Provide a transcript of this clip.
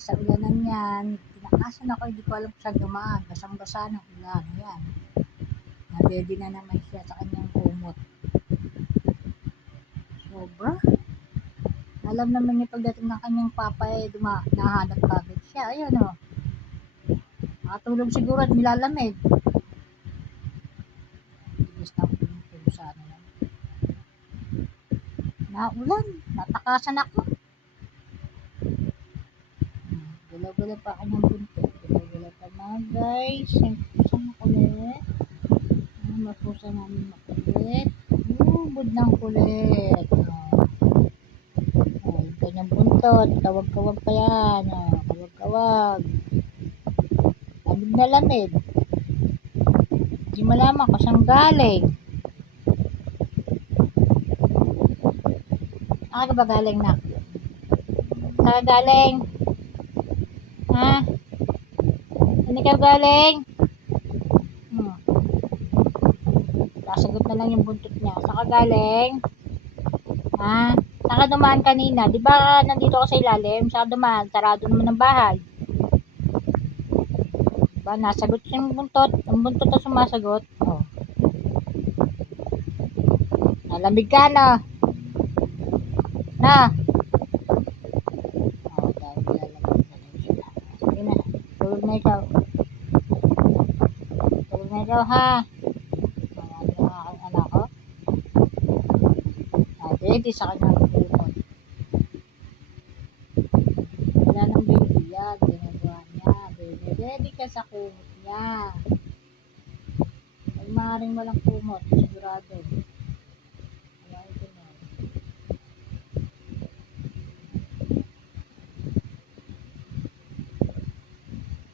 sa ulanan yan, tinakasan ako, hindi ko alam saan dumaan. Basang-basa ng ulan. Ayan. Ready na naman siya sa kanyang kumot. Sobra. Alam naman niya pagdating ng kanyang papa eh, duma, nahanap kagad siya. Ayan o. Nakatulog siguro at nilalamig. Bilis na tulog sa ano yan. Naulan. Natakasan ako. Gulaw-gulaw pa kanyang buntot. Gulaw-gulaw pa mga guys. Yung pusa makulit. Mapusa namin makulit. Ubod ng kulit. Oh. Oh, yung kanyang buntot. Kawag-kawag pa yan. Oh, kawag-kawag. Lamig na lamig. Hindi malaman kung saan galing. Ka ba galing na? Saan galing? Ha? Saan ka galing? Hmm. Sasagot na lang yung buntot niya. Saan ka galing? Ha? Saan ka dumaan kanina? Di ba nandito ka sa ilalim? Saan ka dumaan? Sarado naman ng bahay. Diba? Nasagot yung buntot. Ang buntot na sumasagot. Oh. Nalamig ka na. Na. Oh, dahil lalamig na daw siya. Sige na. Tulog na ikaw. Tulog na ikaw ha. Yung aking anak ko. Ah, ready sa kanyang kumot. Wala nang baby yan. Ginagawa niya. Baby, ready ka sa kumot niya. Pag maaaring walang kumot, sigurado.